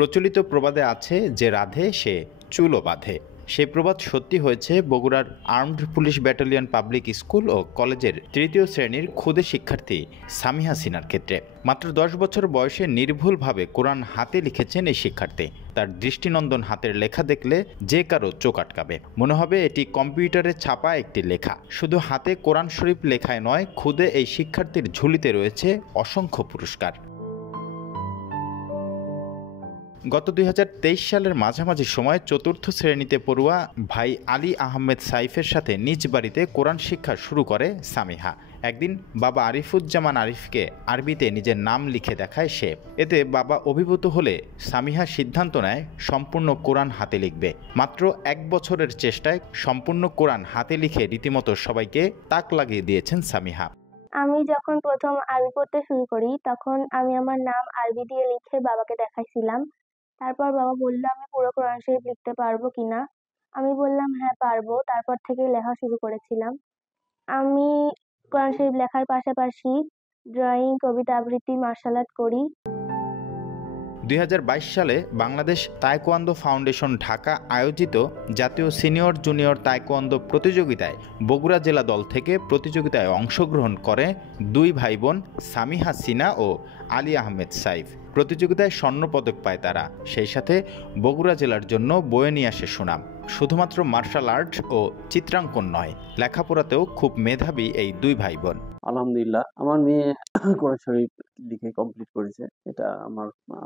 প্রচলিত প্রবাদে আছে যে রাধে সে চুলও বাঁধে। সেই প্রবাদ সত্যি হয়েছে বগুড়ার armed police battalion public school ও কলেজের ৩য় শ্রেণীর ক্ষুদে শিক্ষার্থী সামিহা সিনার ক্ষেত্রে। মাত্র ১০ বছর বয়সে নির্ভুলভাবে কোরআন হাতে লিখেছেন এই শিক্ষার্থী। তার দৃষ্টিনন্দন হাতের লেখা দেখলে যে কারো চোখ আটকাবে, মনে হবে এটি কম্পিউটারে ছাপা একটি লেখা। শুধু হাতে কোরআন শরীফ লেখায় নয়, খুদে এই শিক্ষার্থীর ঝুলিতে রয়েছে অসংখ্য পুরস্কার। গত ২০২৩ সালের মাঝামাঝি সময় ৪র্থ শ্রেণীতে পড়ুয়া ভাই আলী আহমেদ সাইফের সাথে নিজ বাড়িতে কোরআন শিক্ষা শুরু করে সামিহা। একদিন বাবা আরিফুজ্জামান আরিফকে আরবিতে নিজের নাম লিখে দেখায় সে। এতে বাবা অভিভূত হলে সামিহা সিদ্ধান্ত নেয় সম্পূর্ণ কোরআন হাতে লিখবে। মাত্র ১ বছরের চেষ্টায় সম্পূর্ণ কোরআন হাতে লিখে রীতিমতো সবাইকে তাক লাগিয়ে দিয়েছেন সামিহা। আমি যখন প্রথম আরবি পড়তে শুরু করি তখন আমি আমার নাম আরবি দিয়ে লিখে বাবাকে দেখাইছিলাম। তারপর বাবা বলল আমি পুরো কোরআন শরীফ লিখতে পারবো কিনা। আমি বললাম হ্যাঁ পারবো। তারপর থেকে লেখা শুরু করেছিলাম। আমি কোরআন শরীফ লেখার পাশাপাশি ড্রয়িং, কবিতা আবৃত্তি, মার্শাল আর্ট করি। ২০২২ সালে বাংলাদেশ তায়কোয়ান্দো ফাউন্ডেশন ঢাকা আয়োজিত জাতীয় সিনিয়র জুনিয়র তায়কোয়ান্দো প্রতিযোগিতায় বগুড়া জেলা দল থেকে প্রতিযোগিতায় অংশগ্রহণ করে দুই ভাই বোন সামিহা সিনা ও আলী আহমেদ সাইফ। প্রতিযোগিতায় স্বর্ণপদক পায় তারা। সেই সাথে বগুড়া জেলার জন্য বয়ে নিয়ে আসে সুনাম। শুধুমাত্র মার্শাল আর্ট ও চিত্রাঙ্কন নয়, লেখাপড়াতেও খুব মেধাবী এই দুই ভাই বোন। আলহামদুলিল্লাহ, আমার মেয়ে কোরআন শরীফ লিখে কমপ্লিট করেছে। এটা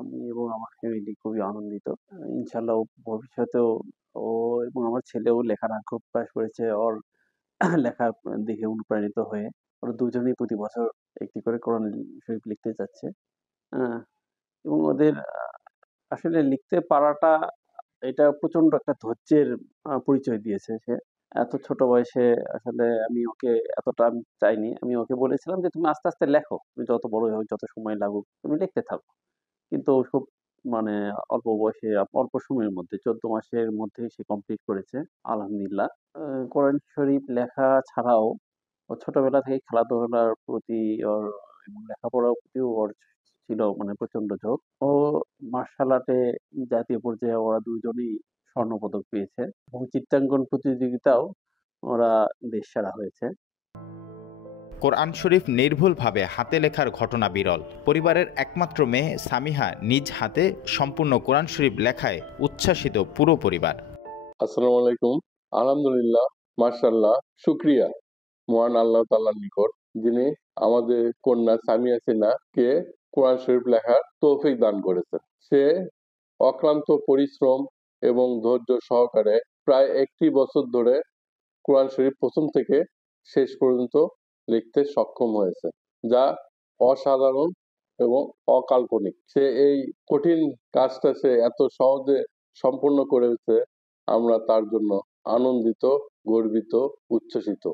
আমি এবং আমার ফ্যামিলি খুবই আনন্দিত। ইনশাআল্লাহ ভবিষ্যতেও ও এবং আমার ছেলেও লেখার আগ্রহ প্রকাশ করেছে। ওর লেখা দেখে অনুপ্রাণিত হয়ে ওরা দুজনেই প্রতি বছর একটি করে কোরআন শরীফ লিখতে যাচ্ছে। এবং ওদের আসলে লিখতে পারাটা এটা প্রচন্ড একটা ধৈর্যের পরিচয় দিয়েছে সে। এত ছোট বয়সে আসলে আমি ওকে এতটা চাইনি। আমি ওকে বলেছিলাম যে তুমি আস্তে আস্তে লেখো, তুমি যত বড় হোক, যত সময় লাগুক তুমি লিখতে থাকো। কিন্তু ও খুব অল্প বয়সে অল্প সময়ের মধ্যে ১৪ মাসের মধ্যেই সে কমপ্লিট করেছে আলহামদুলিল্লাহ। কোরআন শরীফ লেখা ছাড়াও ও ছোটবেলা থেকে খেলাধুলার প্রতি ওর এবং লেখাপড়ার প্রতিও ওর ছিল প্রচন্ড ঝোঁক। ও মার্শাল আর্টে জাতীয় পর্যায়ে ওরা দুজনেই স্বর্ণপদক পেয়েছে এবং চিত্রাঙ্কন প্রতিযোগিতাও ওরা দেশসেরা হয়েছে। কোরআন শরীফ নির্ভুলভাবে হাতে লেখার ঘটনা বিরল। পরিবারের একমাত্র মেয়ে সামিহা নিজ হাতে সম্পূর্ণ কোরআন শরীফ লেখায় উচ্ছ্বাসিত পুরো পরিবার। আসসালামু আলাইকুম। আলহামদুলিল্লাহ, মাশাআল্লাহ, শুকরিয়া মহান আল্লাহ তাআলার নিকট, যিনি আমাদের কন্যা সামিয়া সিনাকে কোরআন শরীফ লেখার তৌফিক দান করেছেন। সে অক্লান্ত পরিশ্রম এবং ধৈর্য সহকারে প্রায় ১টি বছর ধরে কোরআন শরীফ প্রথম থেকে শেষ পর্যন্ত লিখতে সক্ষম হয়েছে, যা অসাধারণ এবং অকাল্পনিক। সে এই কঠিন কাজটা সে এত সহজে সম্পূর্ণ করেছে। আমরা তার জন্য আনন্দিত, গর্বিত, উচ্ছ্বসিত।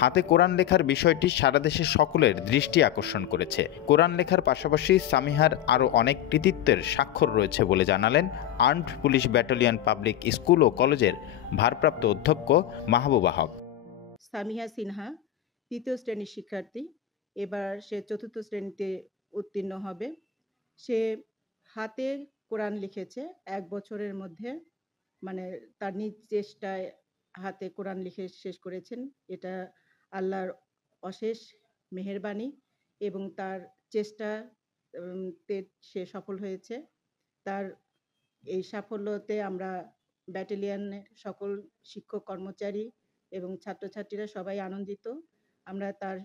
হাতে কোরআন লেখার বিষয়টি সারা দেশের সকলের দৃষ্টি আকর্ষণ করেছে। কোরআন লেখার পাশাপাশি সামিহার আরও অনেক কৃতিত্বের স্বাক্ষর রয়েছে বলে জানালেন armed police battalion public school ও কলেজের ভারপ্রাপ্ত অধ্যক্ষ মাহবুবা হক। সামিহা সিনহা ৩য় শ্রেণীর শিক্ষার্থী। এবার সে ৪র্থ শ্রেণীতে উত্তীর্ণ হবে। সে হাতে কোরআন লিখেছে ১ বছরের মধ্যে, তার নিজ চেষ্টায় হাতে কোরআন লিখে শেষ করেছেন। এটা আল্লাহর অশেষ মেহেরবানি এবং তার চেষ্টাতে সে সফল হয়েছে। তার এই সাফল্যতে আমরা ব্যাটালিয়নের সকল শিক্ষক কর্মচারী এবং ছাত্রছাত্রীরা সবাই আনন্দিত। আমরা তার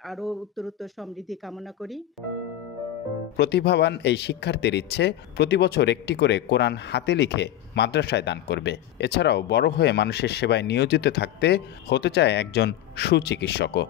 আরও উত্তরোত্তর সমৃদ্ধি কামনা করি। প্রতিভাবান এই শিক্ষার্থীর ইচ্ছে প্রতি বছর একটি করে কোরআন হাতে লিখে মাদ্রাসায় দান করবে। এছাড়াও বড় হয়ে মানুষের সেবায় নিয়োজিত থাকতে হতে চায় একজন সুচিকিৎসকও।